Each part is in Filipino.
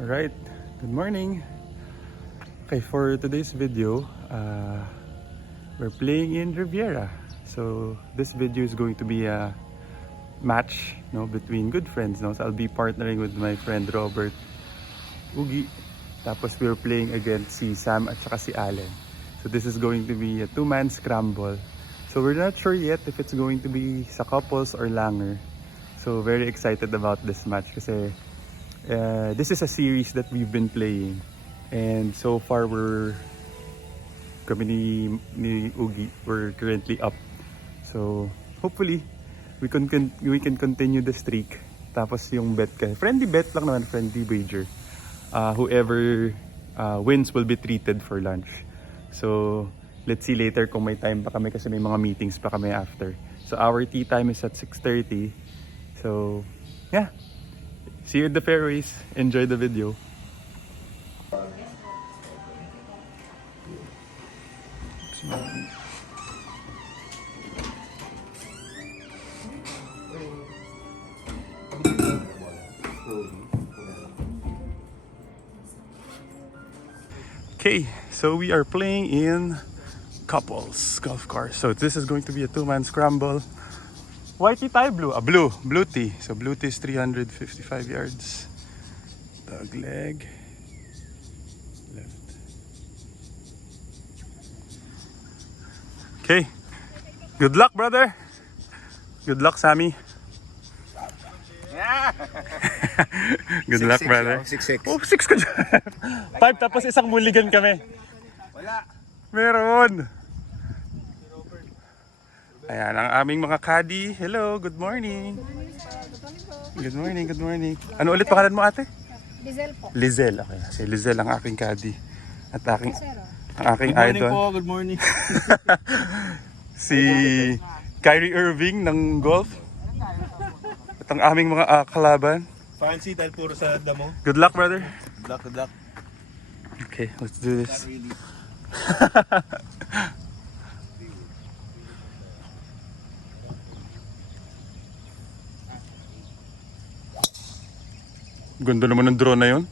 Alright, good morning. Okay, for today's video, we're playing in Riviera. So this video is going to be a match, between good friends. So I'll be partnering with my friend Robert Ugi. Tapos we're playing against si Sam at saka si Allen. So this is going to be a two-man scramble. So we're not sure yet if it's going to be sa couples or langer. So very excited about this match kasi this is a series that we've been playing, and so far kami ni Ugi, we're currently up. So hopefully we can continue the streak. Tapos yung bet ka, friendly bet lang naman, friendly wager. Whoever wins will be treated for lunch. So let's see later kung may time pa kami kasi may mga meetings pa kami after. So our tea time is at 6:30. So yeah. See you at the fairways. Enjoy the video. Okay, so we are playing in couples golf course. So this is going to be a two-man scramble. White tee tayo, blue? Blue tee. So blue tee is 355 yards. Dog leg. Left. Okay. Good luck, brother. Good luck, Sammy. Yeah. Good luck, brother. 6-6. Oh, 6 ka dyan. 5 tapos isang mulligan kami. Wala. Meron. Ayan ang aming mga caddy. Hello, good morning. Good morning, good morning. Ano ulit pangalan mo, ate? Lizel po. Lizel. Okay, si Lizel ang aking caddy. At ang aking Good morning idol. po, good morning. Si Kyrie Irving ng golf. At ang aming mga kalaban. Fancy dahil puro sa damo. Good luck, brother. Good luck. Okay, let's do this. Really. Ganda naman ng drone na yun.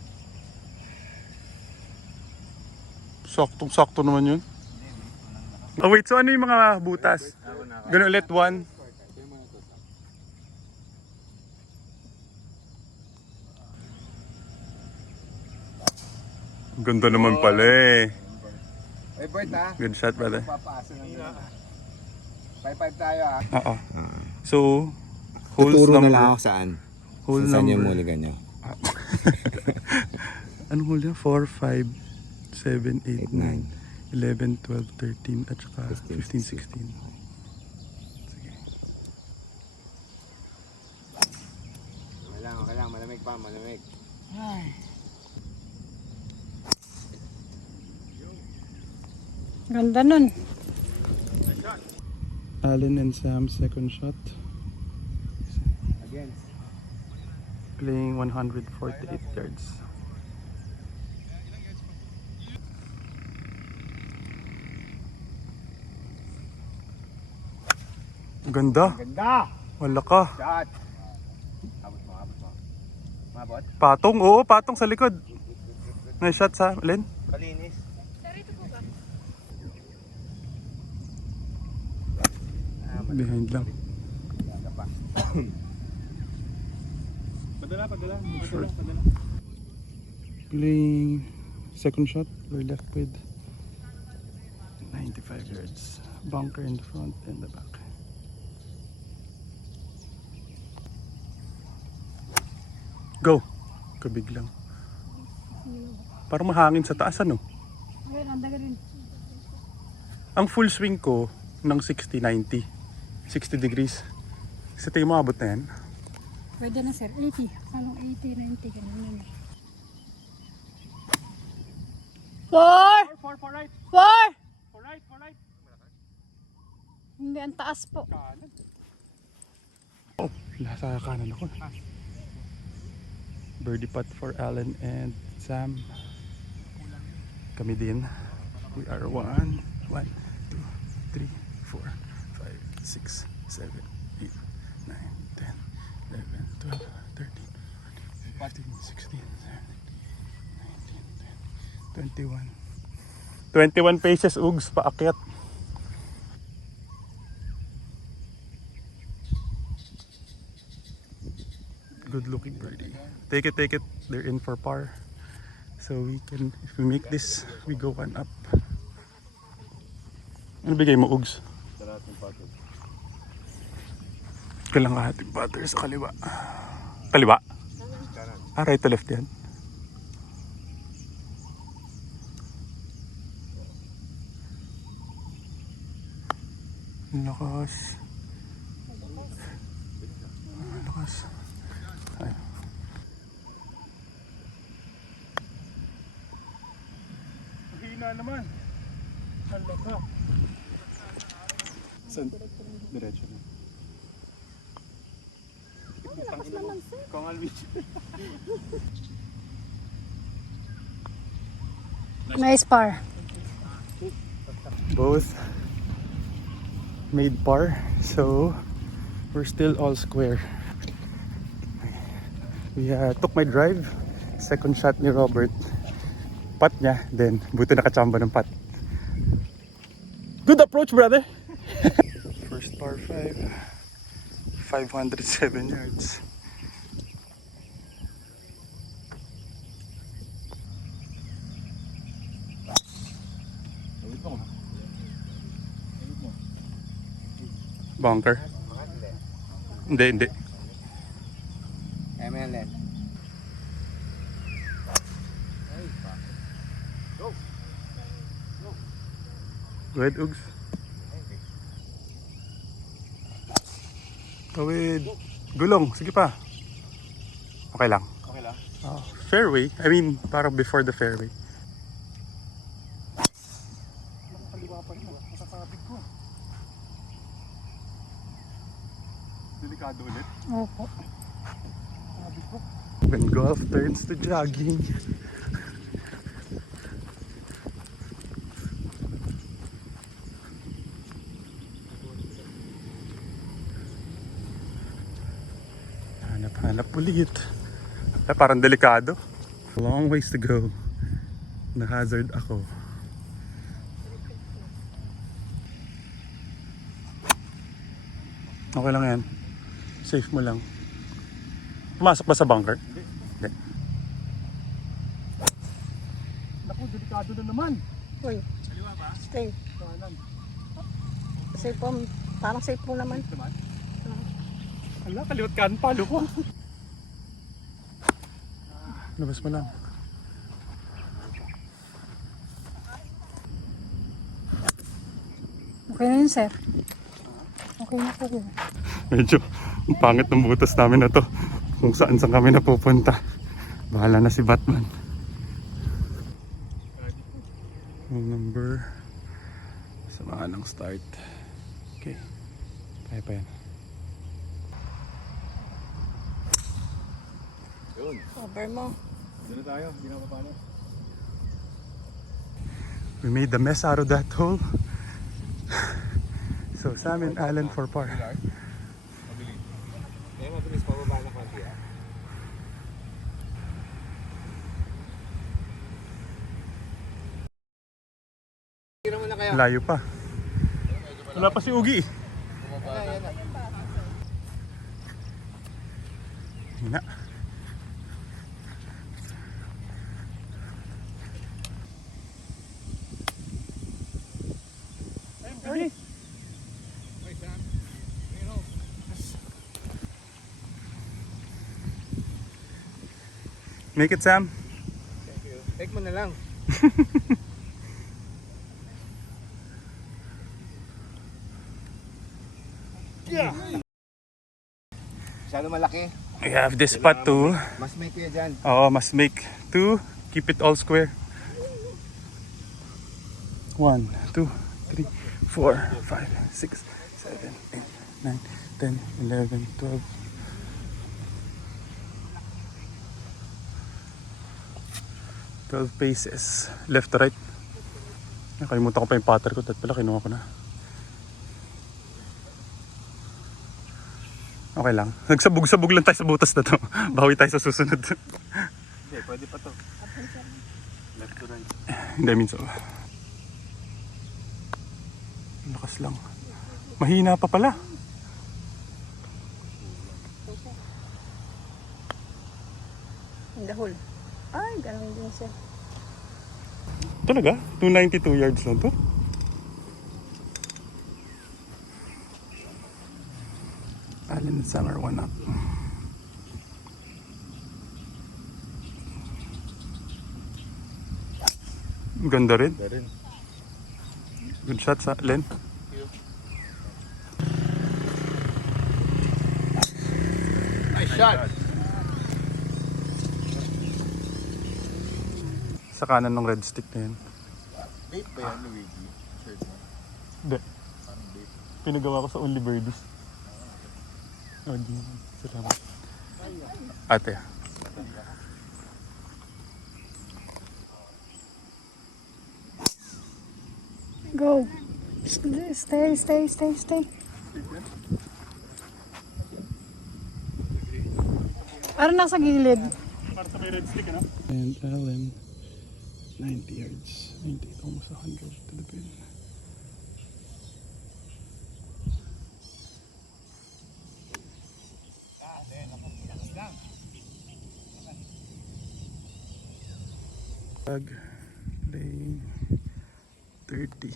Saktong-sakto naman yun. Oh wait, so ano yung mga butas? Ganun ulit, 1. Ganda naman pala eh. Hey, Bert ha? Good shot, brother. Papasa na yun. 5-5 tayo ha? Oo. So, holes Tuturo number. na lang ako saan. Hole Saan yung number. mulligan nyo? Anong hole yan? 4, 5, 7, 8, 8, 9, 11, 12, 13, at saka 15, 16. Sige. Okay lang, malamig pa, malamig. Ganda nun. Allen and Sam second shot. Again. Playing 148 yards. Ganda. Ganda! Wala ka. Shot! Abot mo. Mabot? Patong, oo, patong sa likod. Nice shot sa Len. Kalinis. Behind lang. Padala. Short. Playing second shot. We're left with 95 yards. Bunker in the front and the back. Go! Kabig lang. Parang mahangin sa taas, ano? Ayun, ang daga rin. Ang full swing ko ng 60-90. 60 degrees. Sa tingin mo abot na yan? Pwede na sir, 80. Anong 80, 90, ganun yun. 4! 4 right. 4! 4 right. Hindi, ang taas po. Oh, sa kanan ako. Birdie putt for Allen and Sam. Kami din. We are 1, 2, 3, 4, 5, 6, 7, 8, 9, 10, 11, 12, 13, 15, 16, 17, 21. 21 paces, Ugs, paakyat. Good looking birdie. Take it, take it. They're in for par. So we can, if we make this, we go one up. Ano bigay mo, Ugs? Kalahating putter sa kaliwa. Kaliwa? Ah, right to left yan. Lakas. Lakas. Ay. Hina naman. Halaka. Saan? Diretso na. Lakas naman, sir. Kangal beach. Nice par. Both made par, so we're still all square. We took my drive, second shot ni Robert, putt niya, then buti nakachamba ng putt. Good approach, brother. First par 5, 507 yards. Bunker. Hindi. MLN. Go ahead, Ugs. Tawid. Gulong, sige pa. Okay lang. Okay lang. Fairway. I mean, parang before the fairway. Kaliwa pa rin. Masasabig ko. Delikado ulit. Opo. Sabi ko. When golf turns to jogging. Hanap ulit. Parang delikado. Long ways to go. Na-hazard ako. Okay lang yan. Safe mo lang. Pumasok ba sa bunker? Hindi. Naku, delikado na naman. Uy, Kaliwa ba? stay. Kanan. Safe po, parang safe po naman. Naman? Ala, kaliwat ka. Palo ko. Labas mo lang. Okay na yun, sir. Okay na po. Medyo pangit ng butas namin na to. Kung saan kami napupunta. Bahala na si Batman. Number. Samahan ng start. Okay. Kaya pa yan. Yun. Cover mo. Doon na tayo. Hindi na papano. We made the mess out of that hole. So Sam and Alan for par. Mabilis. Eh, mabilis pababa ng konti ah. Tira mo na kayo. Layo pa. Wala pa si Ugi. Hina. Make it, Sam. Take mo na lang. Yeah. Masyado malaki. We have this spot too. Mas may kuya dyan. Oo, must make two. Keep it all square. 1, 2, 3, 4, 5, 6, 7, 8, 9, 10, 11, 12. 12 paces. Left to right. Nakalimutan ko pa yung putter ko. Dahil pala kinuha ko na. Okay lang. Nagsabog-sabog lang tayo sa butas na to. Bawi tayo sa susunod. Hindi, pwede pa to. Left to right. Hindi, minsan. Lakas lang. Mahina pa pala. In the hole. Ay, ganun din siya. Talaga? 292 yards lang to? Allen Summer, 1 up. Ganda rin. Good shot sa Len. Nice shot. Sa kanan ng red stick na yun. Bait ba yan, Luigi? Shirt mo? Hindi. Parang bait. Pinagawa ko sa Only Birdies. Oh, di naman. Salamat. Ate. Go. Stay. Parang nasa gilid. Para sa may red stick, ano? And Allen, 90 yards. 90, almost 100 to the pin. Pag playing 30.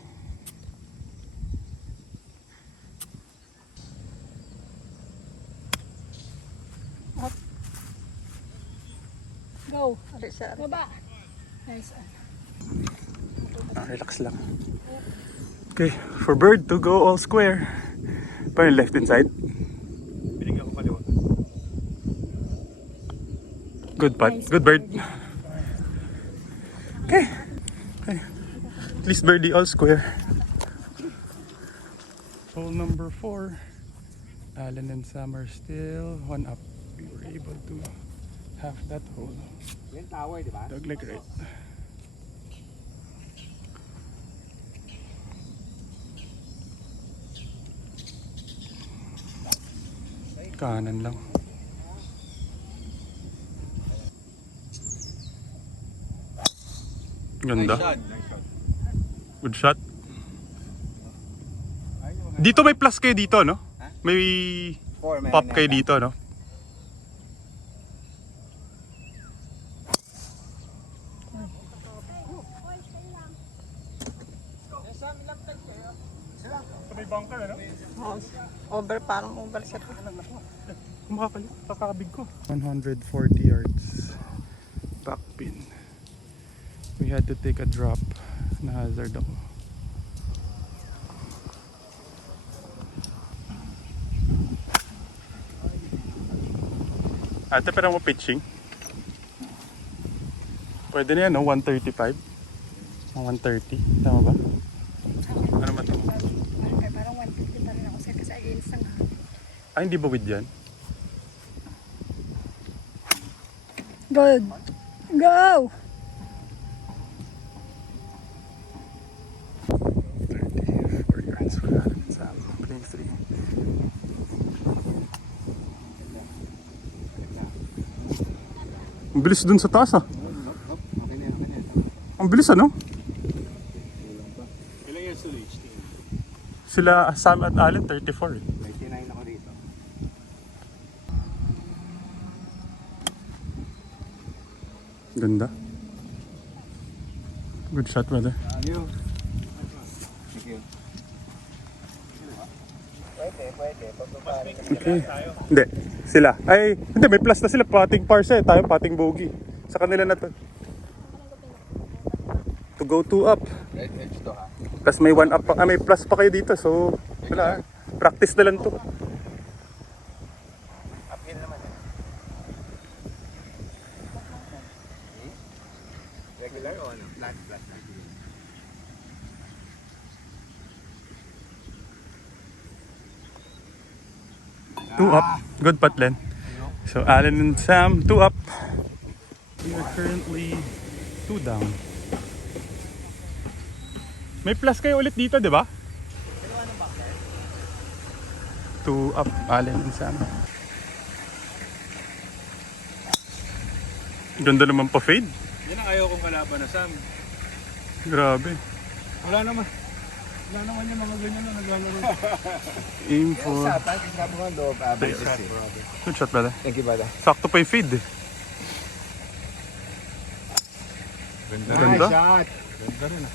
Go. Ari siya. Baba. Nice. Relax lang. Okay, for bird to go all square. Parang left inside. Binigyan ko kaliwa. Good putt. Nice Good bird. Okay. At least birdie all square. Hole number 4. Allen and Sam are still 1 up. We were able to have that hole. Yan tower, di ba? Dog leg right. Kanan lang. Ganda. Good shot. Dito may plus kayo dito, no? May pop kayo dito, no? May bunker, ano? Oh, parang over siya. Kakabig ko. 140 yards. Back pin. We had to take a drop. Na-hazard ako. Ate, pero mo pitching? Pwede na yan, no? 135? 130? Tama ba? Ano ba ito? Parang 150 pa rin ako sir kasi against ang Ah, hindi ba with yan? Good. Go! 34 yards for Allen and Sam. Playing 3. Ang bilis dun sa taas, ah. Okay na yan. Ang bilis, ano? Ilang years to reach? Sila Sam at Allen, 34 eh. 99 ako dito. Ganda. Good shot, brother. Thank you. Pwede. Pagpapari ka. Okay. Hindi. Sila. Ay, hindi. May plus na sila. Pating parsa eh. Tayo pating bogey. Sa kanila na to. To go 2 up. Right edge to ha. Plus may 1 up pa. Ah, may plus pa kayo dito. So, wala. Practice na lang to. Uphill naman yan. Regular o ano? Flat. 2 up. Good putt, Len. So, Allen and Sam, 2 up. We are currently 2 down. May plus kayo ulit dito, di ba? 2 up, Allen and Sam. Ganda naman pa fade. Yan ang ayaw kong kalaban na Sam. Grabe. Wala naman yung mga ganyan na naglalaro. Aim for... Tingnan mo ang loob. Good shot, brother. Thank you, brother. Sakto pa yung feed eh. Ganda. Ganda. Nice shot. Ganda rin ah.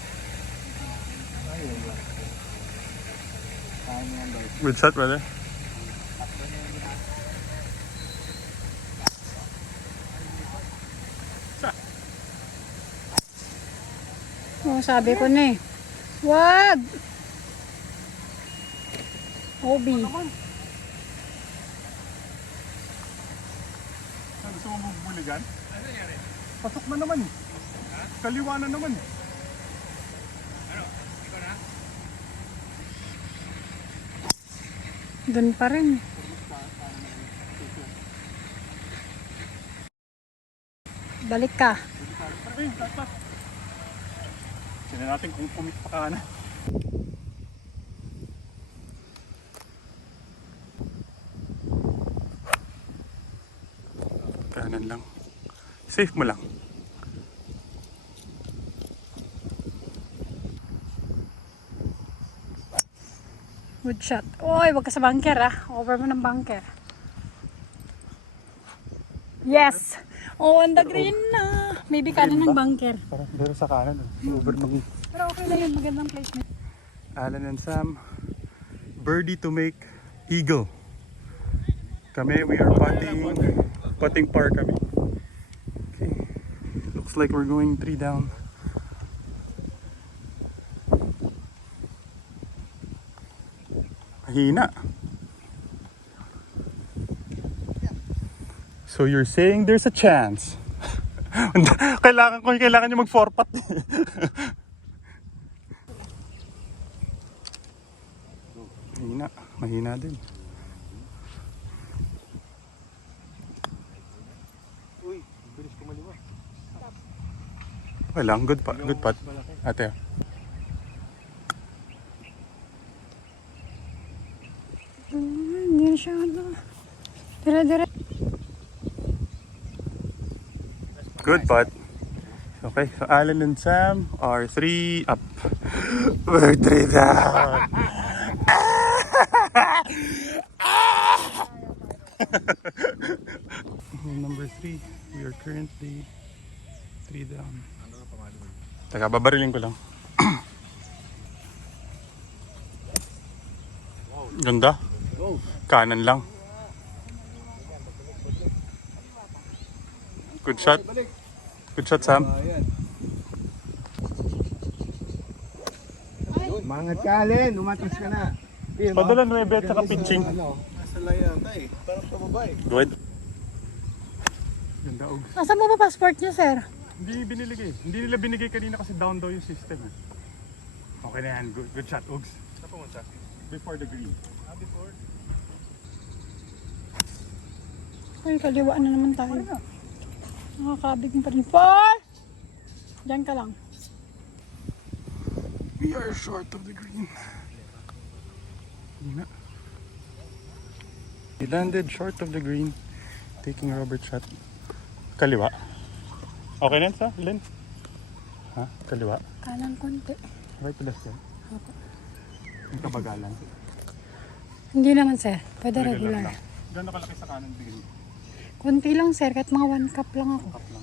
Good shot, brother. Oh, sabi ko na eh. Wag! Obi. Gusto mo bubuligan? Pasok na naman. Kaliwa na naman. Doon pa rin. Balik ka. Tignan natin kung pumit pa ka na. Kanan lang. Safe mo lang. Good shot. Oy, wag ka sa bunker ah. Over mo ng bunker. Yes! Oh, on the green na. Maybe kanan ng bunker. Parang pero sa kanan. Over ng Pero okay na yun. Magandang placement. Alan and Sam. Birdie to make eagle. Kami, we are putting par kami. Okay. Looks like we're going 3 down. Mahina. So you're saying there's a chance. kailangan nyo mag 4 putt. Mahina din. Uy, bilis kumaliwa. Walang good putt. Ate. Hindi na siya ano. Dire-dire. Good putt. Okay, so Alan and Sam are 3 up. We're 3 down. Number 3, we are currently 3 down. Teka, babarilin ko lang. Ganda. Kanan lang. Good shot. Good shot, Sam. Mangat ka, Allen. Umatas ka na. Padala 9 at saka pitching. Nasa layan tayo eh. Parang pababa eh. Good. Ganda, Ugs. Nasaan mo ba passport niyo, sir? Hindi binilagay. Hindi nila binigay kanina kasi down daw yung system. Eh. Okay na yan. Good shot, Ugs. Saan pumunta? Before the green. Before? Ay, kaliwa na naman tayo. Nakakabig mo pa rin. Far! Diyan ka lang. We are short of the green. Hindi na. We landed short of the green. Taking a rubber shot. Kaliwa. Okay na sa Len? Ha? Kaliwa? Kanan konti. Right to left yan? Opo. Yung kabagalan. Hindi naman, sir. Pwede regular. Gano'n kalaki sa kanan green? Konti lang, sir. Kahit mga 1 cup lang ako. Cup lang.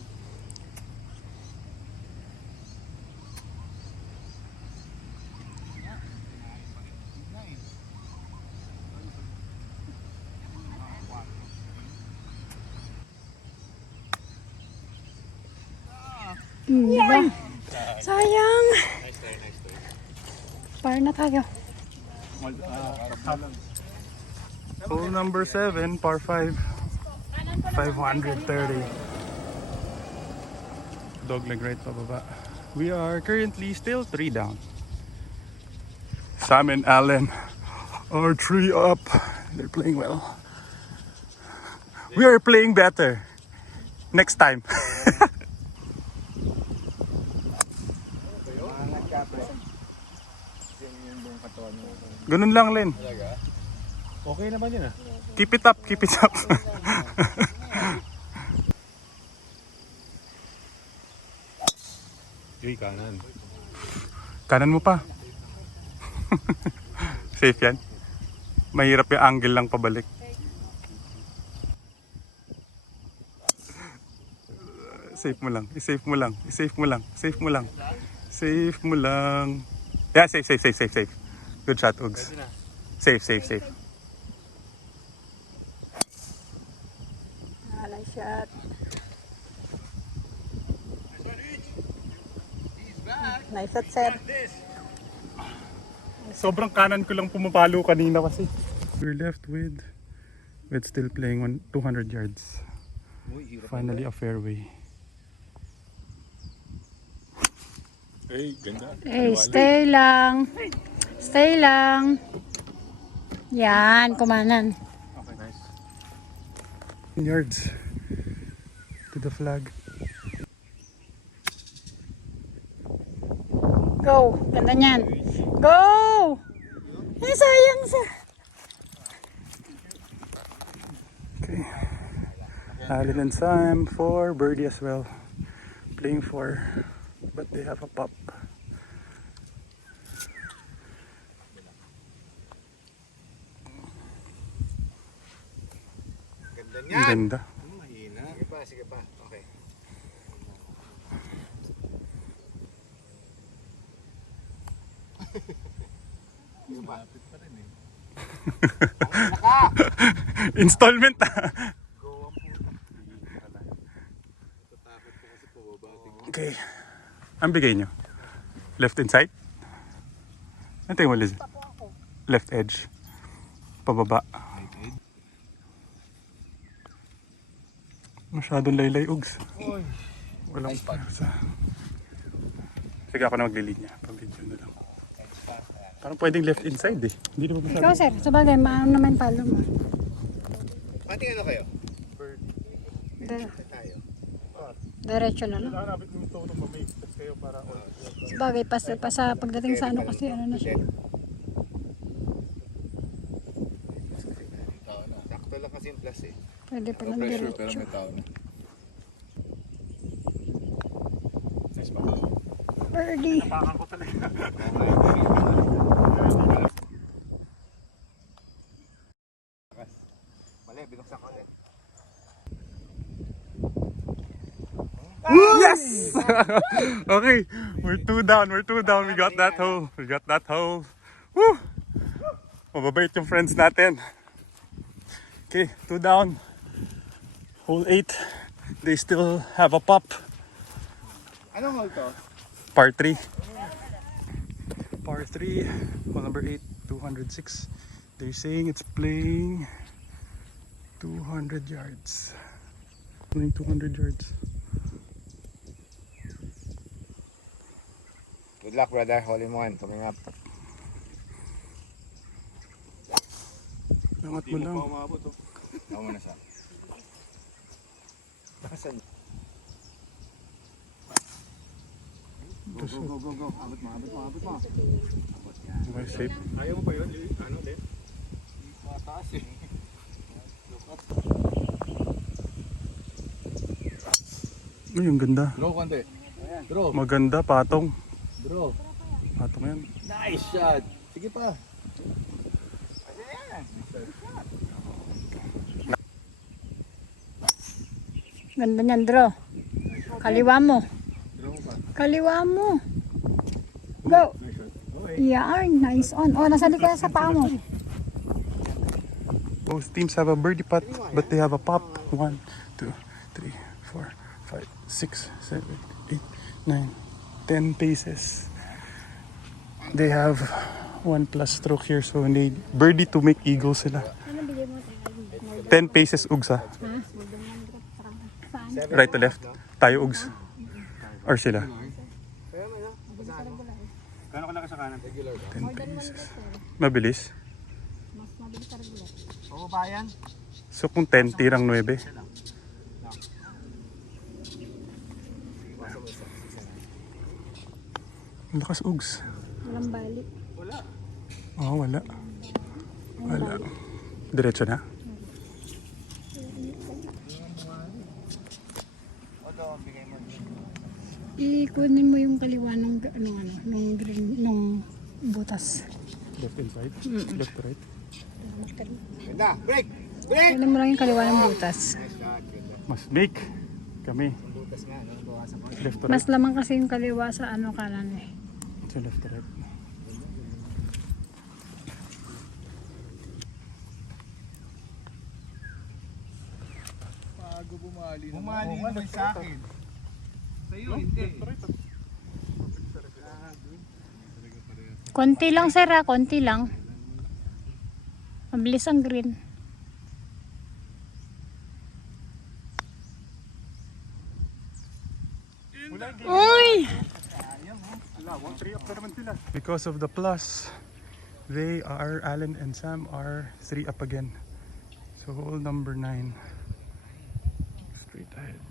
Diba? Sayang! Par na tayo. Hole number 7, par 5. 530. Dogleg right pababa. We are currently still 3 down. Sam and Allen are 3 up. They're playing well. We are playing better. Next time. Mangat ka, pre. Yung buong katawan mo. Ganun lang, Len. Okay naman yun ah. Keep it up, keep it up. Uy, kanan. Kanan mo pa. Safe yan. Mahirap yung angle lang pabalik. Safe mo lang. I-safe mo lang. I-safe mo lang. Safe mo lang. Safe mo lang. Yeah, safe. Good shot, Ugs. Safe. Alay shot. Nice shot, sir. Sobrang kanan ko lang pumapalo kanina kasi. We're left with still playing 200 yards. Finally a fairway. Ay, ganda. Stay lang. Stay lang. Yan, kumanan. Okay, nice. Yards to the flag. Go. Ganda niyan. Go! Sayang sa... Okay. Allen and Sam for birdie as well. Playing for, but they have a pup. Ganda Ang niyan. ganda. Mahina. Sige pa. Okay. Malapit pa rin eh. Installment. Go ang puta. Tatakot ko kasi pababa. Okay. Ang bigay nyo? Left inside? Ano tingin mo, Liz? Left edge. Pababa. Masyadong laylay, Ugs. Walang sa. Sige, ako na maglilinya. Pag-video na lang. Parang pwedeng left inside eh. Hindi naman masyado. Ikaw, sir. Sabagay, maano naman palo mo. Pati ano kayo? Tayo. Diretso na, no? Hanapin mo yung tono mo, may kayo para Sabagay, pa sa pagdating sa ano kasi, ano na siya. Sakto lang kasi yung plus eh. Pwede pa lang Pressure pero diretso. may tao na. Birdie. Napakan ko talaga. Mali, binuksan ko ulit. Yes! Okay, we're two down. We got that hole. Woo! Mababait yung friends natin. Okay, 2 down. Hole 8. They still have a pup. Anong hole to? Par 3. Par 3. Hole number 8, 206. They're saying it's playing 200 yards. Playing 200 yards. Good luck, brother. Hole in one. Coming up. Angat mo lang. Umabot oh. Ako muna siya. Nakasan. Go. Abot mo. Okay, safe. Ayaw mo pa yun? Ano din? Mataas eh. Ay, ang ganda. Draw konti. Draw. Maganda, patong. Draw. Patong yan. Nice shot. Sige pa. Ganda niyan, draw. Kaliwa mo. Draw mo pa. Kaliwa mo. Go. Yan, nice on. Oh, nasa likod sa paa mo. Both teams have a birdie putt, but they have a pop. 1, 2, 3, 4, 5, 6, 7, 8, 9, 10 paces. They have 1+ stroke here, so need birdie to make eagle sila. 10 paces, Ugs ha. Right to left. Tayo, Ugs. Or sila. Kano ka lang sa kanan? 10 paces. Mabilis. Oo ba yan? So kung 10, tirang 9. Ang lakas, Ugs. Walang balik. Oo, wala. Diretso na. Odo, bigay mo. ikunin mo yung kaliwa ng nung green, nung butas. Left and right? Left to right? Ganda. Break! Break! Kunin mo lang yung kaliwa ng butas. Nice shot. Ganda. Mas make kami. Butas nga, no? Bawasan ko. Left to right? Mas lamang kasi yung kaliwa sa kanan eh. So left to right. Bumali naman sa akin. Sa'yo, hindi. Konti lang sir konti lang. Mabilis ang green. Uy! Because of the plus, they are, Alan and Sam are 3 up again. So hole number 9. Straight ahead.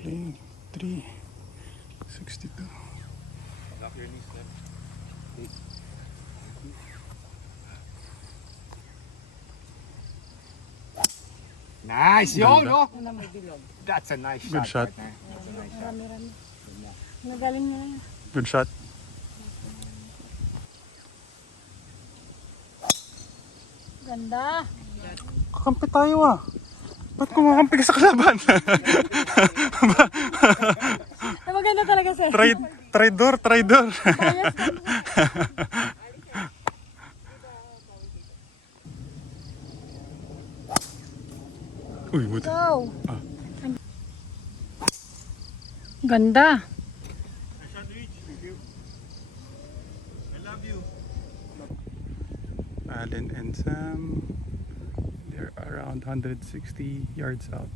Playing 362. Nice! Yun, Ganda. no? That's a nice Good shot. partner. Marami-rami. Nagaling nyo na yan. Good shot. Ganda. Kakampi tayo ah. Ba't kumakampi ka sa kalaban? Ay, maganda talaga sir. Traidor. Bias ka. Uy, buti. Go. Ah. Ganda. Alan and Sam, they're around 160 yards out.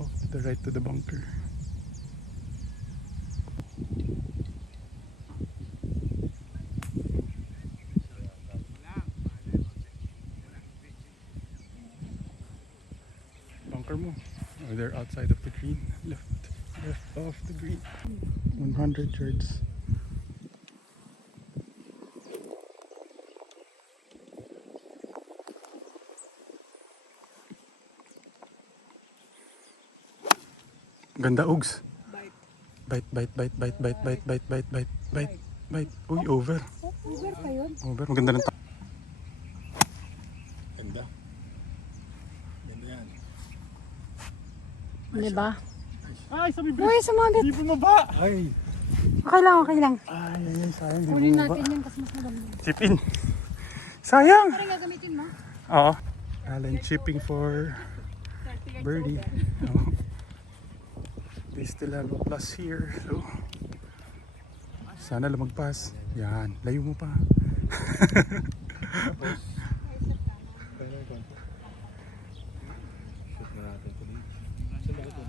Off to the right to the bunker. Bunker mo. Oh, they're outside of the green. Left off the green. 100 yards. Ganda, Ugs. Bite. Uy, over. Over pa yun. Over. Maganda ng Ganda. Ganda yan. Diba? Ay, sabi ba? Uy, sumabit. Hindi bumaba. Ay. Okay lang. Ay, sayang. Hindi Kunin bumaba. natin yun kasi mas maganda. Chip in. Sayang. Ano rin gagamitin mo? Oo. Alan chipping for birdie. Oh. They still have a plus here. So, sana lumagpas. Yan. Layo mo pa.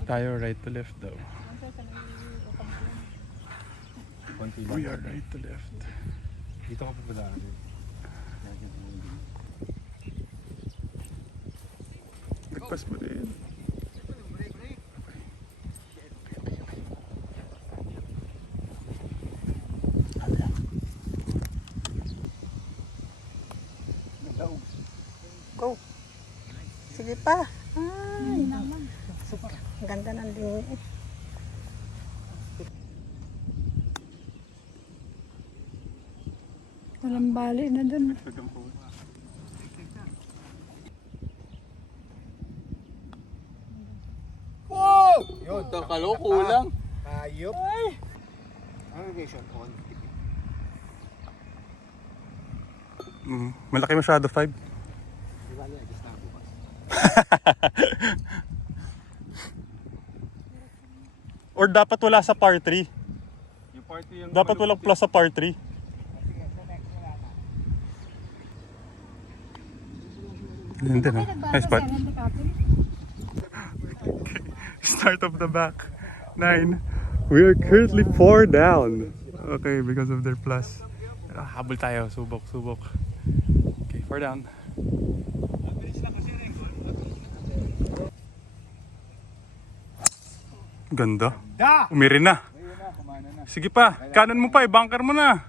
Tayo right to left daw. Konti We are right to left. Dito ka pupunta. Lagpas mo din. Go. Sige pa. Ay, naman. Ang ganda ng lingi. Walang bali na dun. Wow! Yun. Kalo, kulang. Ayop. Ano location? On. Malaki masyado 5. Or dapat wala sa par 3. Yung party yung Dapat walang plus sa par 3. Ganda na. Nice spot. Start of the back. 9. We are currently 4 down. Okay, because of their plus. Habol tayo. Subok. Okay, 4 down. Ganda. Da! Umirin na. Ayun na, kumana na. Sige pa. Kanan mo pa. Bunker mo na.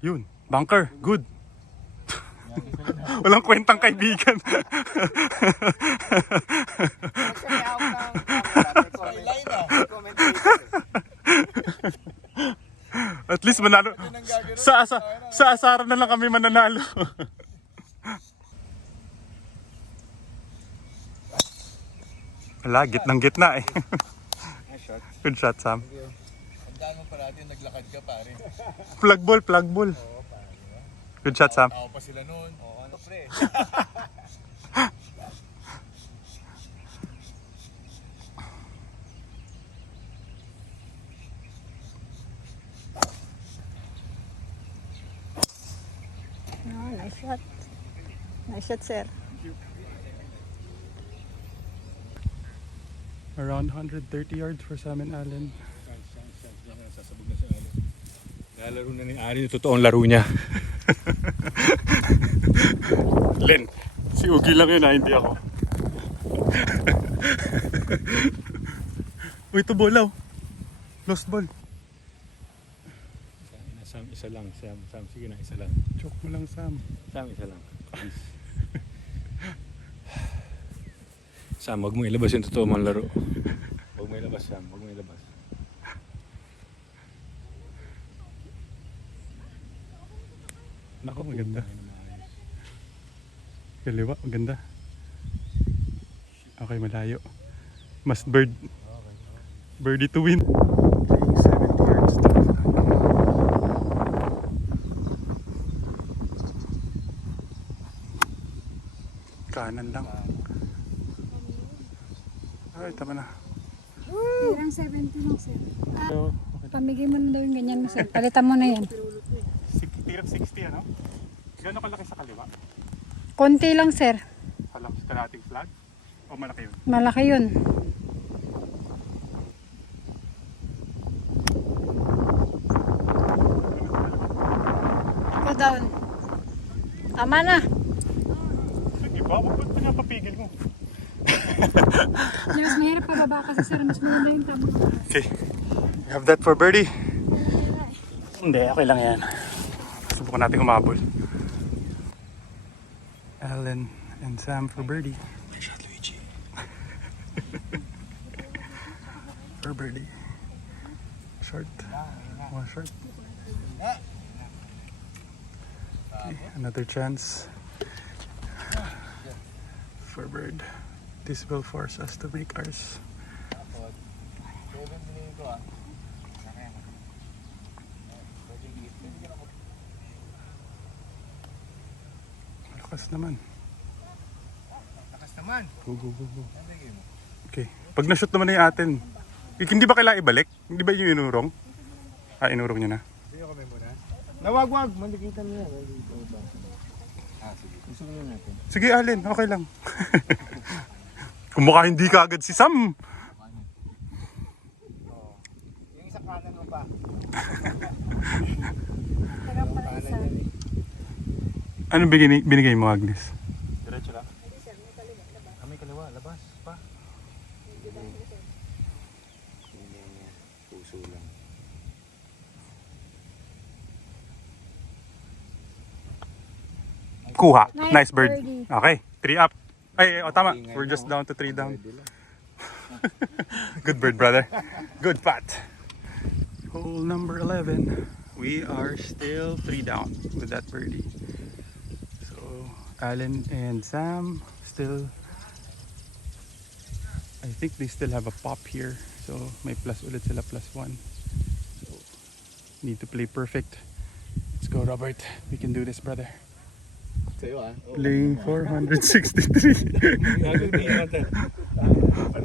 Yun. Bunker. Good. Walang kwentang kaibigan. At least manalo. Sa asaran na lang kami mananalo. Wala, gitnang-gitna eh. Good shot, Sam. Tandaan mo parati naglakad ka pare. Plug ball. Good shot, Sam. Ako pa sila noon. Oo, ano pre? Oh, nice shot. Nice shot, sir. Around 130 yards for Sam and Allen. Sasabog na si Ali. Lalaro na ni Ali yung totoong laro niya. Len, si Ugi lang yun hindi ako. Uy, ito bolaw. Lost ball. Sam, isa lang. Sam, sige na, isa lang. Choke mo lang, Sam. Sam, isa lang. Please. Sam, wag mo ilabas yung totoo mong laro. Wag mo ilabas, Sam. Wag mo ilabas. Nako, maganda. Kaliwa, maganda. Okay, malayo. Must bird. Birdie to win. 70 yards to. Kanan lang. Ay, tama na. Tirang 70 lang, sir. So, Pamigay mo na daw yung ganyan mo, sir. Palitan mo na yan. tirap 60 ano? Gano'ng kalaki sa kaliwa? Konti lang, sir. Kalating flag? O malaki yun? Malaki yun. Go down. Tama na. Sige ba? Huwag ba't pinapapigil mo? Mas mahirap pababa kasi, sir. Mas maganda yung tama. Okay. You have that for birdie? Hindi, okay lang yan. Subukan natin umabol. Allen and Sam for birdie. Nice shot, Luigi. For birdie. Short. One short. Okay, another chance for bird. This will force us to make ours. Lakas naman. Lakas naman. Go. Okay. Pag na-shoot naman na yung atin, hindi ba kailangan ibalik? Hindi ba yung inurong? Inurong niya na. Sige kami muna. Nawag-wag. Malikita mo yan. Sige. Gusto mo natin. Sige, Allen. Okay lang. Kung mukha hindi ka agad si Sam. Yung isa kanan mo pa. Anong binigay mo, Agnes? Diretso lang. May kaliwa, labas pa. Puso lang. Kuha. Nice Nice bird. birdie. Okay. 3 up. Ay, tama. We're just down to 3 down. Good bird, brother. Good putt. Hole number 11. We are still 3 down with that birdie. So, Allen and Sam still, I think they still have a pop here. So, may plus ulit sila, +1. So, need to play perfect. Let's go, Robert. We can do this, brother. Sa'yo ah. Playing 463. Nagagawin natin.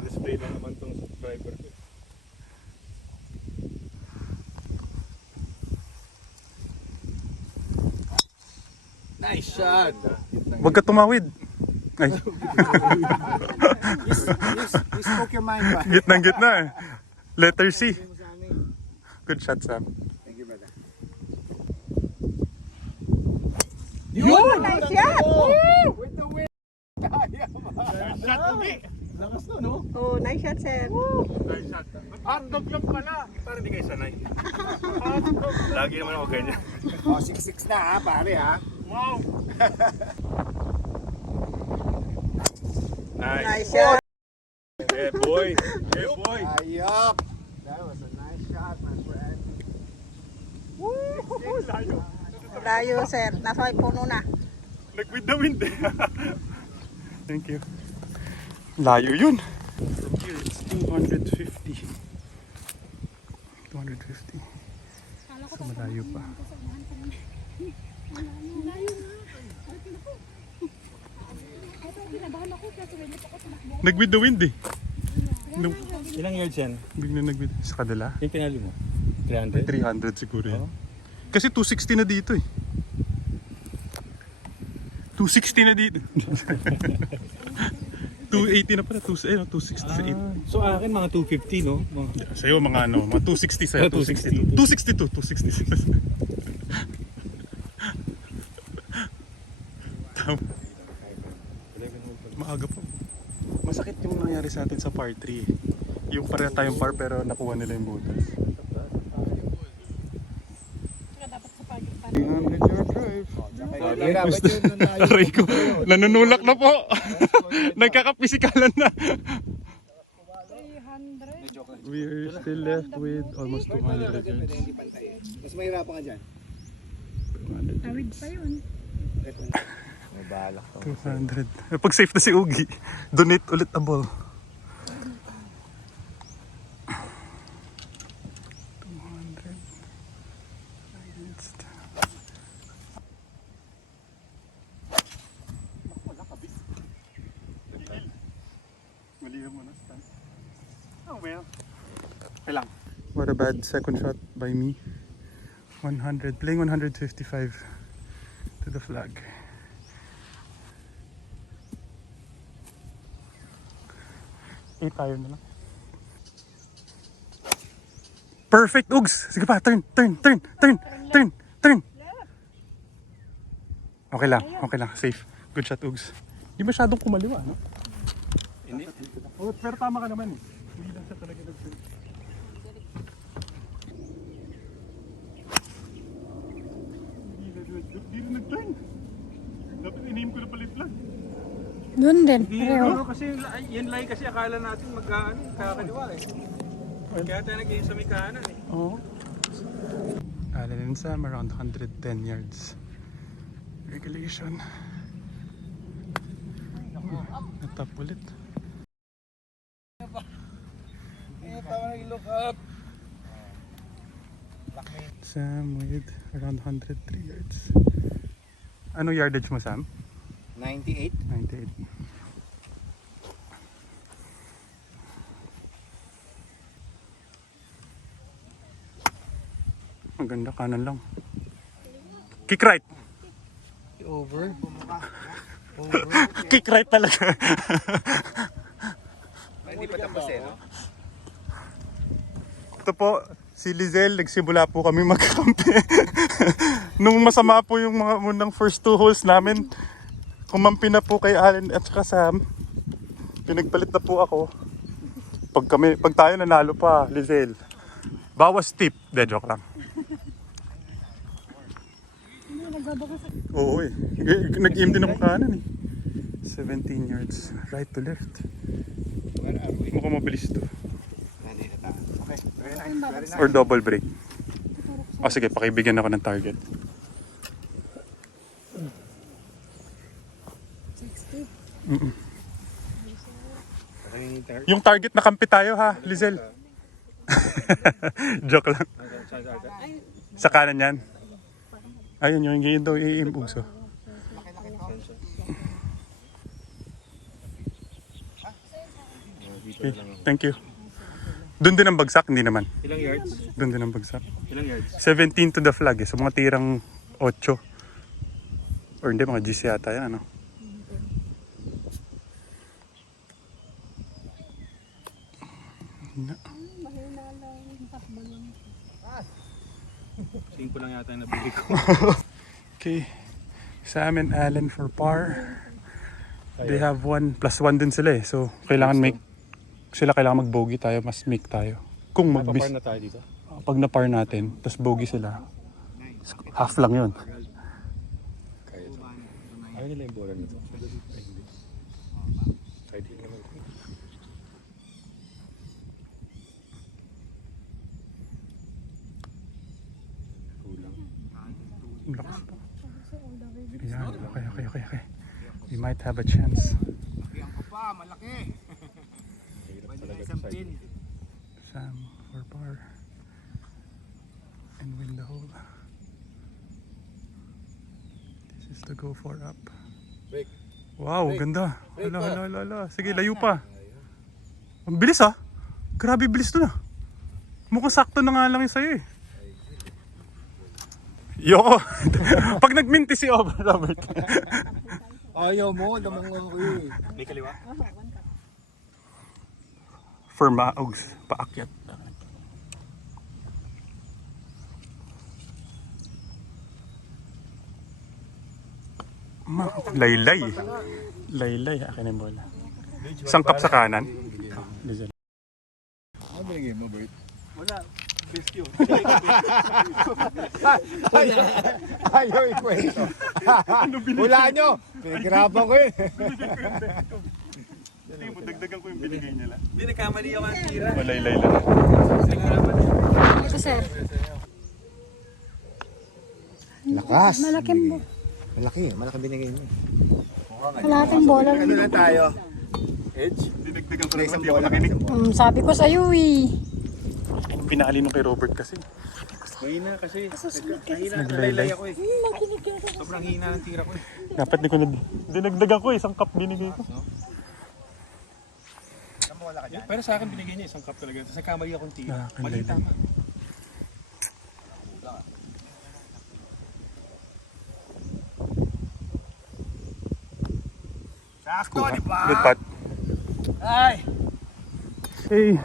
Display na naman tong subscriber ko. Nice shot. Huwag ka tumawid. Ay, You spoke your mind ba? gitnang-gitna eh. Letter C. Good shot, Sam. Thank you, brother. Yun! Nice shot! With the wind. Kaya mo. Lakas to, no? Oh, nice shot, sir. Nice shot. Hotdog lang pala. Parang hindi kayo sanay. Hotdog. Lagi naman ako ganyan. Oh, 6-6 na ha, pare ha. Wow! nice shot. Yeah, boy. Yeah, boy. Ayop! That was a nice shot, my friend. Layo, sir. Nasa may puno na. Like with the wind. Thank you. Layo yun. From here, it's 250. 250. So malayo pa. Nag-with the wind eh. No, Ilang yards yan? bigla nag-with. Sa kadala? Yung pinali mo? 300? 300 siguro yan. Oo. Kasi 260 na dito eh. 260 na dito. 280 na pala. 260 sa 8. So akin mga 250, no? Sa'yo mga ano, mga 260 sa'yo. 262. 262. Maaga pa. Masakit yung nangyari sa atin sa par 3. Yung pareha tayong par pero nakuha nila yung butas. 300 yard drive. Dapat yun, nanayo. Aray ko, nanunulak na po. Nagkakapisikalan na. 300. We are still left with almost 200 yards. Mas mahirapan ka dyan. Tawid pa yun. May balak to. 200. Pag safe na si Ugi, donate ulit ang ball. 200. Oh well. Okay lang. What a bad second shot by me. 100, playing 155 to the flag. Tayo na lang. Perfect, Ugs! Sige pa, turn. Okay lang, safe. Good shot, Ugs. Hindi masyadong kumaliwa, no? Hindi. Oh, pero tama ka naman eh. Hindi lang siya talaga nag-turn. Hindi na nag-turn. Dapat in-aim ko na pala yung flag. Doon din. Hindi, Pareho. ano, kasi yan lang kasi akala natin kakaliwa eh. Kaya tayo nag-aim sa may kanan eh. Oo. Allen and Sam around 110 yards. Regulation. Natap ulit. Look up. Sam with around 103 yards. Ano yardage mo, Sam? 98. 98. Ang ganda, kanan lang. Kick right. Over. Kick right talaga. Hindi pa tapos eh, no? Ito po, si Lizelle, nagsimula po kami magkampi. Nung masama po yung mga unang first two holes namin, kumampi na po kay Allen at saka Sam. Pinagpalit na po ako. Pag tayo nanalo pa, Lizelle, bawas tip. De, joke lang. Oo eh. Nag-aim din ako kanan eh. 17 yards. Right to left. Mukhang mabilis to. Okay, very nice, very nice. Or double break. O sige, pakibigyan ako ng target. 60. Yung target na kampi tayo ha, Lizelle. Joke lang. Sa kanan yan. Ayun, yung ganyan daw i-impugso. Okay, thank you. Doon din ang bagsak, hindi naman. Ilang yards? Doon din ang bagsak. Ilang yards? 17 to the flag eh. So mga tirang 8. Or hindi, mga GC yata yan, ano? Tingin ko lang yata yung nabili ko. Okay. Sam and Allen for par. They have 1 plus 1 din sila eh. So kailangan kailangan mag-bogey tayo, mas make tayo. Kung mag-miss, Papar na tayo dito. pag na-par natin, tapos bogey sila, half lang yun. Kaya ito. Ayaw nila yung bola nito. Kahit hindi naman we might have a chance. Lakihan ko pa, malaki. Pwede na isang pin. Sam for par and win the hole. This is the go for up. Break. Wow, Break. ganda. Break Hala, pa. hala, hala, hala. Sige, layo pa. Ang bilis ah. Grabe bilis to na. Mukhang sakto na nga lang yung sa'yo eh. Yoko. Pag nagminti si Robert. Ayaw mo, damang ako eh. May kaliwa? For Maugs, paakyat. Laylay. Laylay, akin yung bola. Isang cup sa kanan. Lizelle. Ano binigay mo, Bert? Wala. Best yun. Ayaw ikwento. Wala nyo. Pinaghirapan ko eh. Dagdagan ko yung binigay nila. Hindi, nagkamali ako ang tira. Laylay lang. Ito, sir. Lakas. Malaking bo. Malaki binigay mo. Kalating bola. Ano na tayo? Edge? Dinagdagan ko lang sa hindi ako nakinig. Sabi ko sa'yo eh. Pinali nung kay Robert kasi. Mahina kasi. Naglaylay. Ako eh. Sobrang hina ng tira ko eh. Dapat di ko dinagdagan ko isang cup binigay ko. Pero sa akin binigay niya isang cup talaga. Tapos nagkamali akong tira. Mali Laylay. tama. Sakto, di ba? Good putt. Ay! A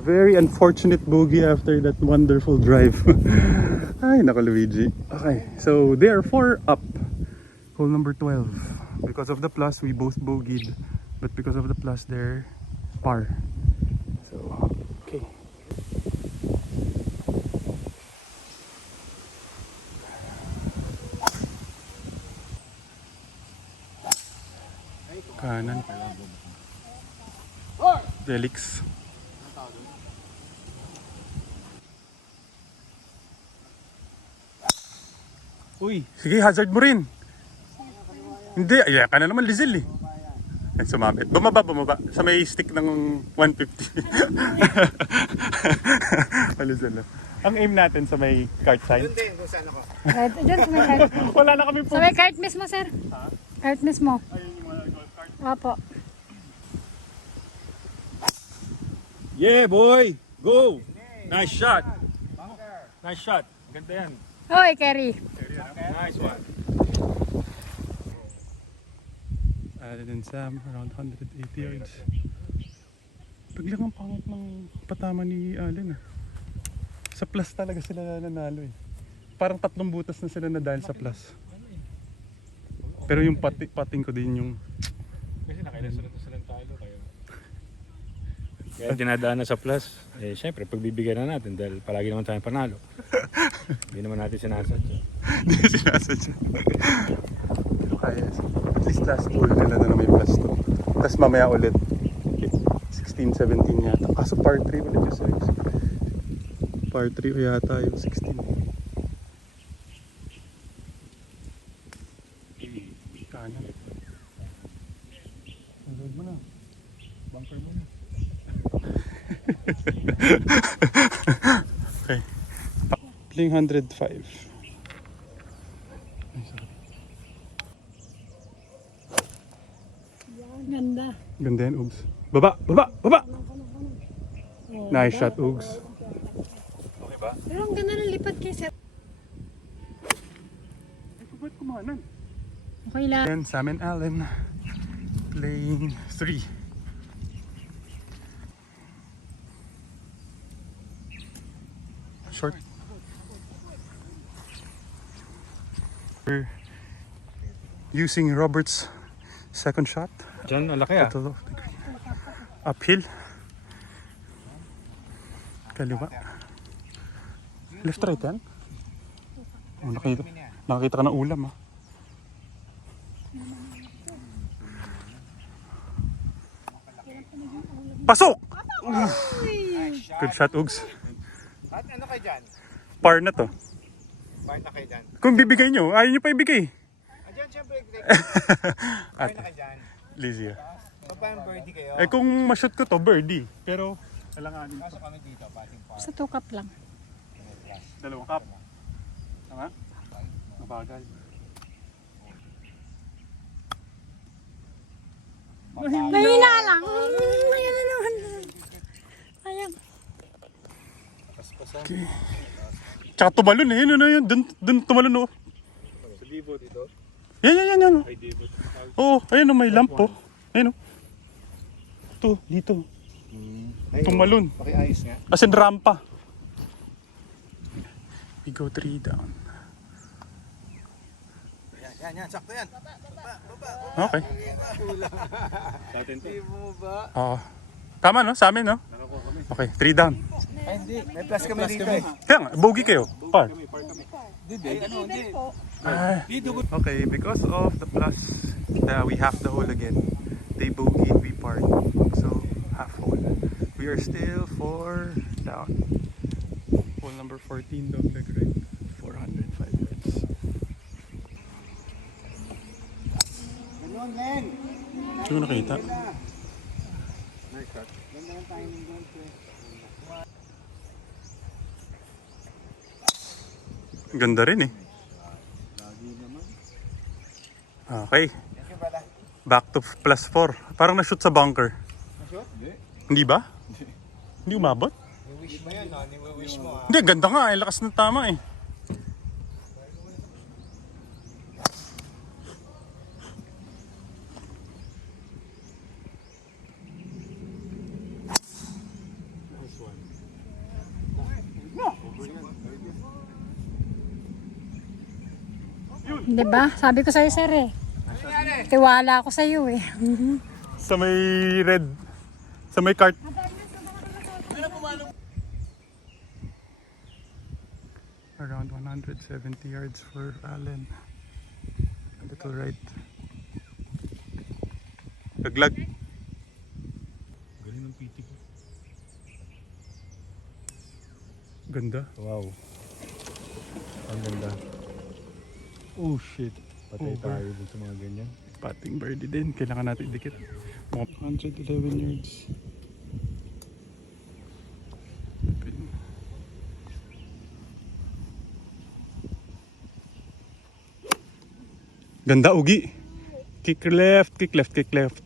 very unfortunate bogey after that wonderful drive. Ay, nako Luigi. Okay, so they are 4 up. Hole number 12. Because of the plus, we both bogeyed. But because of the plus, they're par. So, okay. Kanan. Delix. Uy! Sige, hazard mo rin. Hindi, ayan ka na naman, Lizelle eh. Ay, sumabit. Bumaba. Sa may stick ng 150. Lizelle. Ang aim natin sa may cart sign. Doon din kung saan ako. Right, dyan sa may cart. Wala na kami po. Sa may cart mismo, sir. Cart mismo. Ayun yung mga golf cart. Opo. Yeah, boy! Go! Nice shot! Nice shot! Ganda yan. Hoy, Kerry. Nice one. Allen and Sam, around 180 yards. Biglang ang pangit ng patama ni Allen ah. Sa plus talaga sila nanalo eh. Parang 3 butas na sila na dahil sa plus. Pero yung pating ko din yung... Kasi nakailan silang talo kayo. Kaya dinadaan na sa plus, eh syempre pagbibigyan na natin dahil palagi naman tayong panalo. Hindi naman natin sinasadya. Hindi sinasadya. Pero kaya, at least last hole nila na may plus 2. Tapos mamaya ulit, 16, 17 yata. Kaso par 3 ulit yung series. Par 3 yata yung 16. Kanan. Unload mo na. Bunker mo na. Okay. Playing 105. Ganda. Ganda yan, Ugs. Baba! Nice shot, Ugs. Pero ang ganda ng lipat kay sir. Ba't kumanan? Okay lang. And Sam and Allen playing 3. Short. We're using Robert's second shot. Diyan, ang laki ah. Total of the green. Uphill. Kaliwa. Left right yan? Oh, nakakita ka ng ulam ah. Pasok! Good shot, Ugs. At ano kayo dyan? Par na to. Bakit na kayo dyan? Kung bibigay nyo, ayaw nyo pa ibigay. Andyan siyempre, Ay na ka dyan. Lizzie. Paano birdie kayo? Eh kung ma-shoot ko to, birdie. Pero, alanganin ko. Kaso kami dito, pating par. Sa 2 cup lang. 2 cup. Tama? Mabagal. Mahina lang. Ayan na naman. Ayan. Tsaka tumalon eh. Yun, yun. Dun tumalon oh. Sa libo dito? Yan. Oh. Ay, David. Oo, ayun oh, may lamp oh. Ayun oh. Ito, dito. Tumalon. Pakiayos nga. As in rampa. We go 3 down. Yan, sakto yan. Okay. Sa atin to. Oo. Tama no? Sa amin no? Okay, 3 down. Ay, hindi. May plus kami dito eh. Kaya nga, bogey kayo. Par. Hindi. Okay, because of the plus, we half the hole again. They bogeyed, we part. So, half hole. We are still 4 down. Hole number 14, dog leg right. 405 yards. Hindi ko nakita. Ganda rin eh. Okay. Back to plus 4. Parang na-shoot sa bunker. Hindi ba? Hindi umabot? Wish mo yan, no? Ni-wish mo ah. Hindi, ganda nga eh. Lakas ng tama eh. Diba? Sabi ko sa'yo, sir eh. Tiwala ako sa'yo eh. Sa may red. Sa may cart. Around 170 yards for Allen. A little right. Laglag. Galing ng PT ko. Ganda. Wow. Ang ganda. Oh shit. Patay Over. tayo dun sa mga ganyan. Patting birdie din. Kailangan natin idikit. 111 yards. Ganda, Ugi. Kick left, kick left, kick left.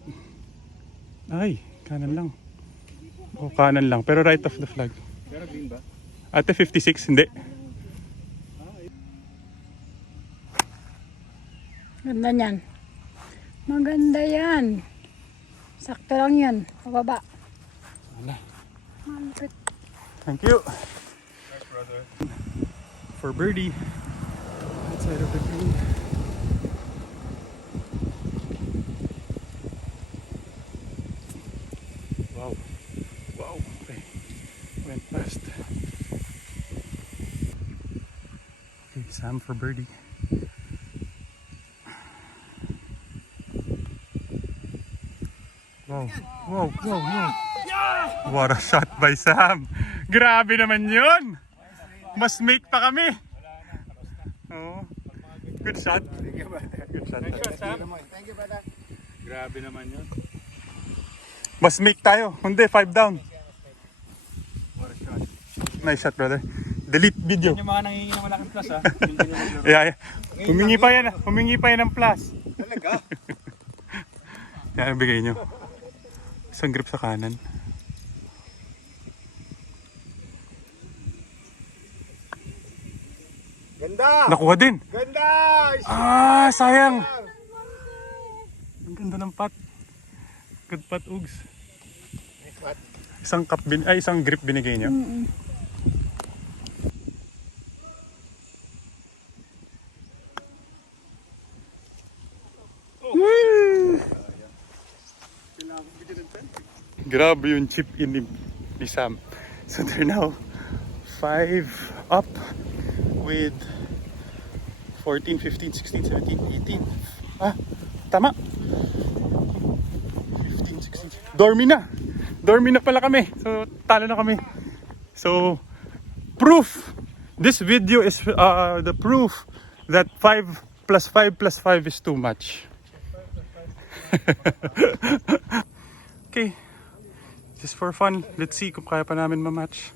Ay, kanan lang. O, kanan lang. Pero right off the flag. Pero green ba? Ate 56, hindi. Ganda niyan. Maganda yan. Sakto lang yun. Pababa. Wala. Malapit. Thank you. For birdie. Outside of the green. Wow. Wow. Okay. Went past. Okay, Sam for birdie. Wow. Wow. Wow. Wow. What a shot by Sam. Grabe naman yun. Mas make pa kami. Oh. Good shot. Good shot. Thank you, brother. Grabe naman yun. Mas make tayo. Hindi, 5 down. Nice shot, brother. Delete video. Yung mga nangingi ng malaking plus ha. Yung ganyan maglaro. Yeah. Humingi pa yan ng plus. Talaga? Yan, bigay nyo. Isang grip sa kanan. Ganda! Nakuha din. Ganda! Ah, sayang. Ang ganda ng putt. Good putt, Ugs. Isang grip binigay nyo. Woo! Grabe yung chip in ni Sam. So they're now 5 up with 14, 15, 16, 17, 18. Ah, tama. 15, 16. Dormi na pala kami. So talo na kami. So proof. This video is the proof that 5 +5 is too much. Okay. Just for fun. Let's see kung kaya pa namin ma-match.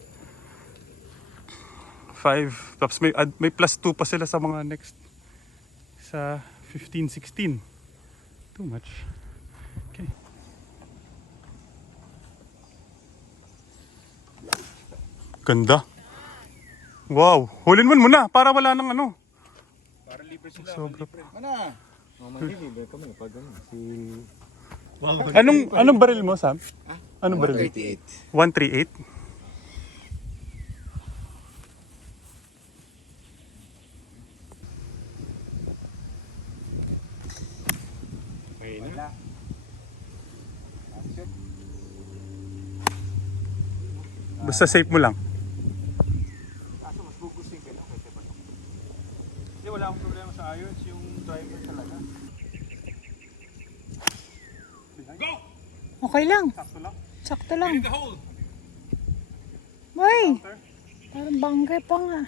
5. Tapos may +2 pa sila sa mga next. Sa 15, 16. Too much. Okay. Ganda. Wow. Hulin mo muna para wala nang ano. Para libre sila. Sobra. Ano? Mamahili, kami pag ano, si... Anong baril mo, Sam? Anong baril? 138. 138. Mahina. Basta safe mo lang. Kaso mas gugustuhin ka lang kasi ba? Hindi, wala akong problema sa irons, yung driver talaga. Okay lang. Sakto lang. Sakto lang. Uy! Parang bangkay pa nga.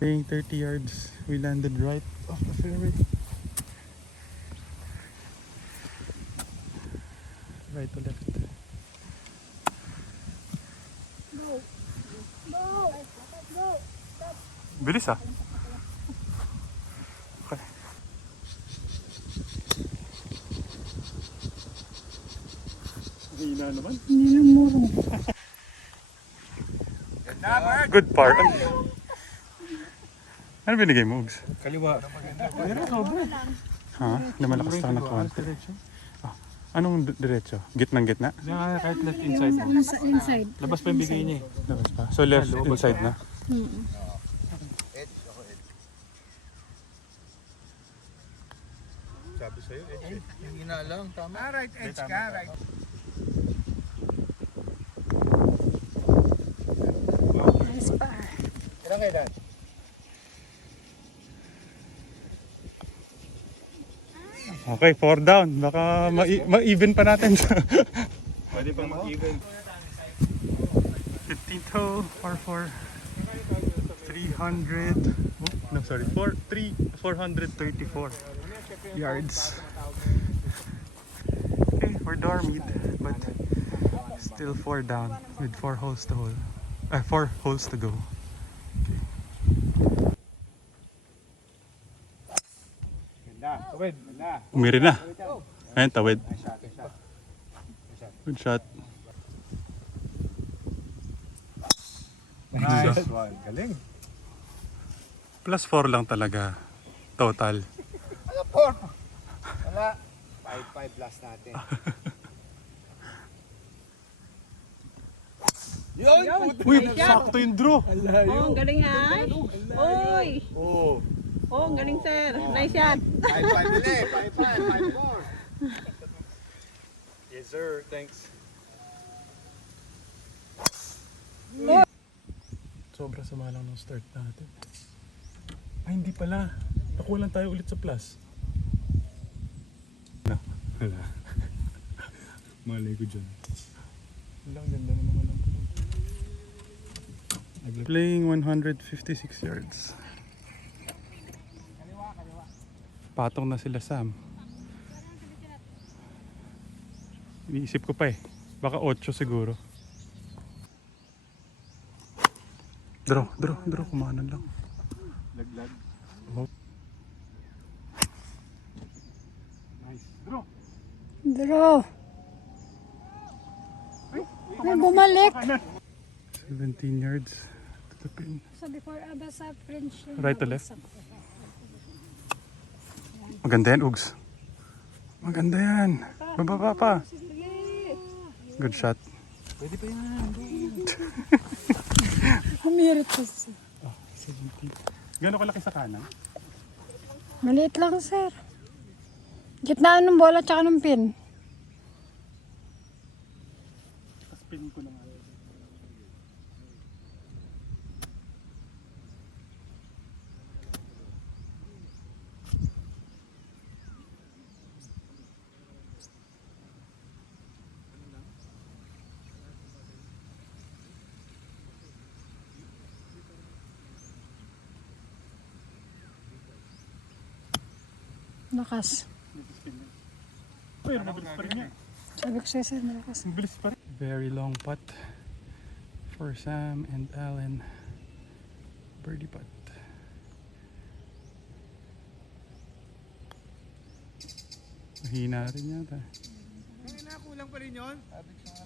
Playing 30 yards. We landed right off the fairway. Right to left. Bilis ah. Okay. Hina naman. Hindi na murong. Good par. Ano binigay mo, Ugs? Kaliwa. Ha? Na malakas lang ng konti. Ah, anong diretso? Gitnang gitna? Kahit left inside mo. Inside. Labas pa yung bigay niya eh. Labas pa. So left inside na. Sabi sa'yo, yung ina lang, tama. Right edge ka, right. Nice par. Ilan kayo dad? Okay, 4 down. Baka ma-even pa natin. Pwede pang mag-even. 15 to par 4. 300. Oh, no, sorry. 434 yards. Okay, we're dormied, but still 4 down with 4 holes to hole. 4 holes to go. Ganda, tawid, ganda. Umiri na. Ayun, tawid. Good shot. Nice one, galing. +4 lang talaga. Total. Ano, 4? Wala. 5-5 plus natin. Uy, sakto yung draw. Oh, ang galing ha. Uy. Oo. Oh, ang galing sir. Nice shot. 5-5 ulit. 5-5, 5-4. Yes sir, thanks. Sobra sama lang ng start natin. Ay, hindi pala. Nakuha lang tayo ulit sa plus. Wala. Malay ko dyan. Wala, ganda na naman ang playing 156 yards. Patong na sila, Sam. Iniisip ko pa eh. Baka 8 siguro. Draw. Kumanan lang. Laglag. Nice. Draw. Draw. Ay, bumalik. 17 yards to the pin. So before sa French. Right to left. Maganda yan, Ugs. Maganda yan. Bababa pa. Good shot. Pwede pa yan. Humirit kasi. 17. Gano'ng kalaki sa kanan? Maliit lang sir. Gitnaan ng bola tsaka ng pin. Tapos pin ko na nga. Lakas. Pero mabilis pa rin yan. Sabi ko sa'yo, sir, malakas. Mabilis pa rin. Very long putt for Sam and Alan. Birdie putt. Mahina rin yata. Kulang pa rin yun.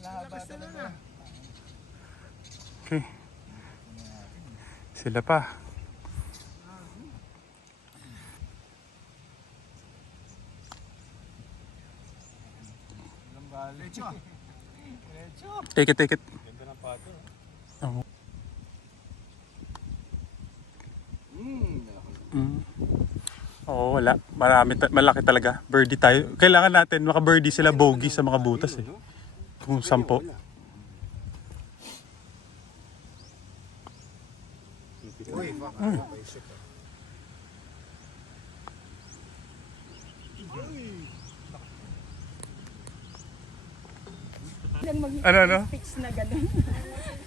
Lakas na nun ah. Okay. Sila pa. Take it, take it. Ganda ng pato. Oo. Oo, wala. Malaki talaga. Birdie tayo. Kailangan natin maka-birdie sila bogey sa mga butas eh. Kung 10. Ano? Fix na gano'n.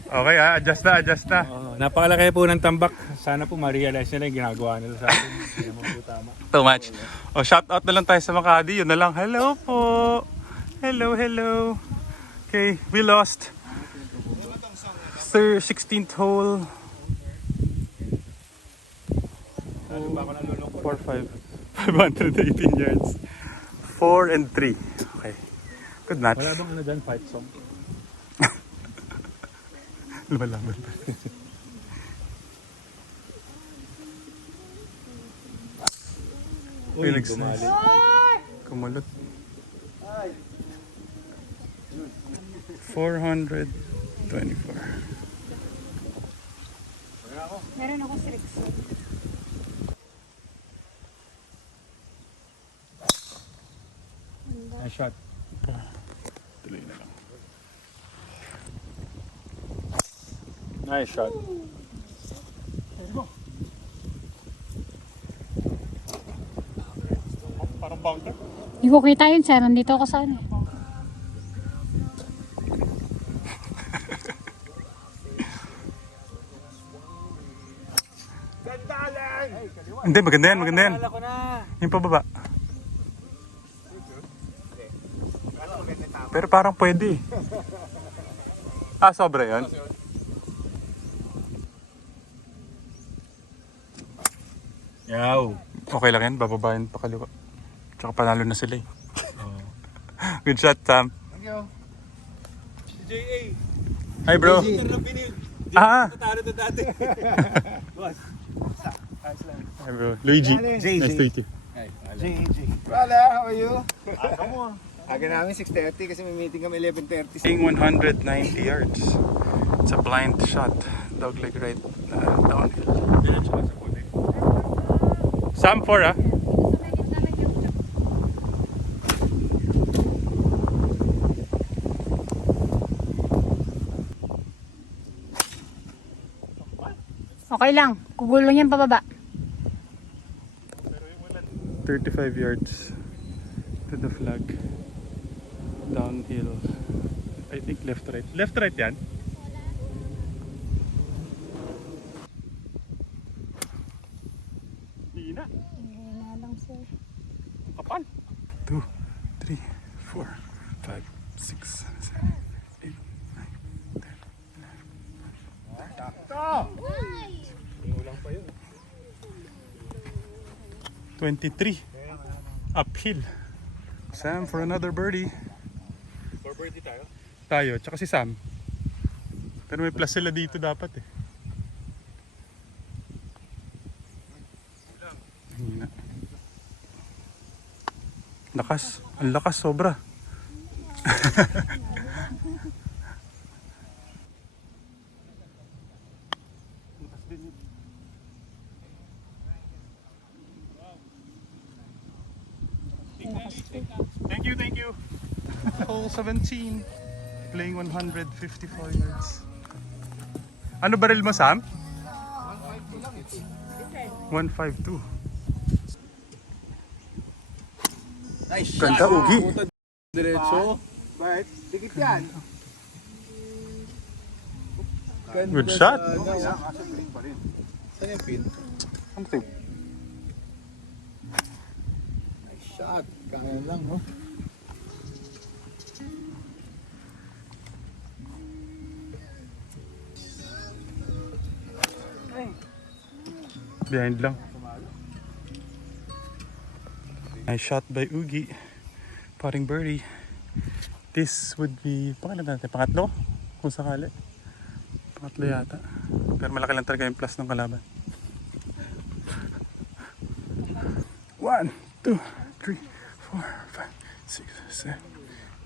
Okay adjust na. Napakalaki po ng tambak. Sana po ma-realize nila yung ginagawa nila sa atin. Hindi naman po tama. Too much. Shout out na lang tayo sa Makati. Yun na lang. Hello po. Hello. Okay, we lost. 16th hole. 4-5. 518 yards. 4 and 3. Okay. Good match. Wala bang ano dyan, fight song? Lumalaban pa. Uy, Felix gumali. Kumulot. 424. Meron ako 6. Nice shot. Tuloy na lang. Nice shot. Parang bunker. Hindi ko kita yun, sir. Nandito ako sa ano. Hindi, maganda yan. Yung pababa. Pero parang pwede. Sobra yun. Yaw. Okay lang yan, bababayan pa kaliwa. Tsaka panalo na sila eh. Good shot, Sam. Thank you. JA. Hi, bro. Ah! Natalo na dati. Boss. Ayos lang. Hi, bro. Luigi. Nice to meet you. JJ. Wala, how are you? Aga mo. Aga namin 6:30 kasi may meeting kami 11:30. Playing 190 yards. It's a blind shot. Dog leg right downhill. Sam 4 ah. Okay lang. Kugulong yan pababa. 35 yards to the flag. Downhill. I think left right. Left right yan. Hina. Hina lang, sir. Kapal. 2, 3, 4, 5, 6, 7, 8, 9, 10, 23. Uphill. Sam for another birdie. For birdie tayo? Tayo, tsaka si Sam. Pero may plus sila dito dapat eh. Hina. Lakas. Ang lakas sobra. Thank you. Hole 17. Playing 154 yards. Ano baril mo, Sam? 152. Nice shot. Ganda, Ugi. Diretso. Bakit? Dikit yan. Good shot. Saan yung pin? Something. shot. Kaya lang, no? Behind lang. Nice shot by Ugi. Paring birdie. This would be, pangalan natin, pangatlo? Kung sakali. Pangatlo yata. Pero malaki lang talaga yung plus ng kalaban. 1, 2, 3, 4, 5, 6, 7,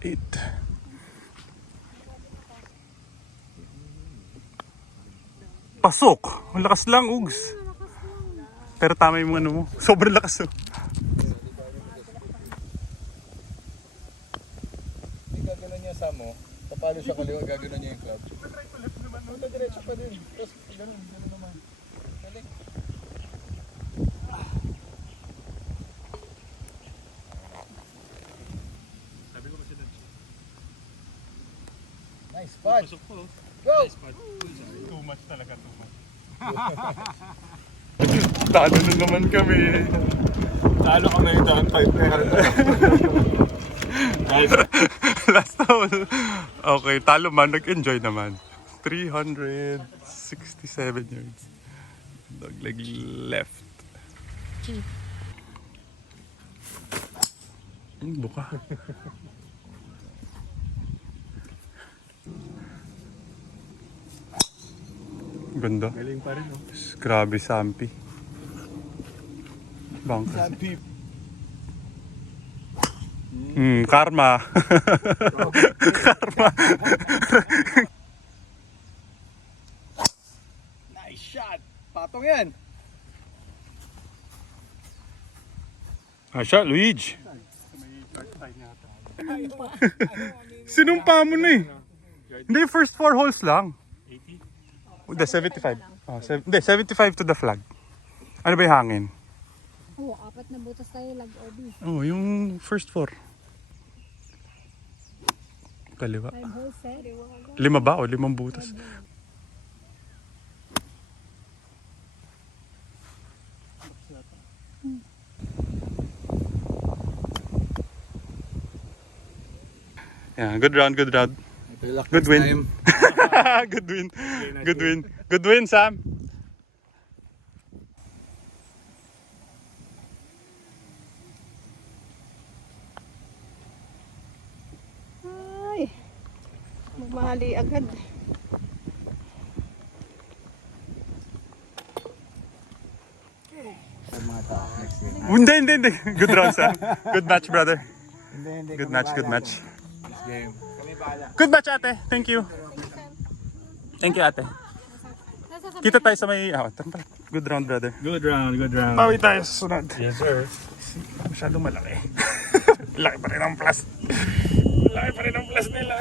8. Pasok! Ang lakas lang, Ugs. Pero tama yung ano mo. Sobrang lakas, oh. Hindi gaganon niya sa mo. Papalo siya kaliwa, gaganon niya yung club. Diretso pa din. Tapos ganun naman. Galing. Sabi ko kasi doon. Nice spot. Pasok po. Go! Too much talaga, too much. Talo na naman kami. Talo kami yung daan fight na yan. Nice. Last hole. Okay, talo man. Nag-enjoy naman. 367 yards. Dogleg left. Buka. Ganda. Galing pa rin, no? Grabe, Sampi. Bangka. Karma. Karma. Nice shot! Patong yan! Asya, Luigi. Sinumpa mo na eh. Hindi, first 4 holes lang. 80? Hindi, 75. Hindi, 75 to the flag. Ano ba yung hangin? Oo, 4 na butas tayo, lag OB. Oh, yung first 4. Kaliwa. 5 holes set. 5 ba o 5 butas? Yeah, good round, good round. Good win. Good win. Good win. Good win, Sam. Ay, magmahali agad. Hindi. Good round, Sam. Good match, brother. Hindi. Good match, good match. This game. Kami bahala. Good match, ate. Thank you. Thank you, ate. Kita tayo sa may... Good round, brother. Good round, good round. Pawi tayo sa sunod. Yes, sir. Masyadong malaki. Laki pa rin ang plus. Laki pa rin ang plus nila.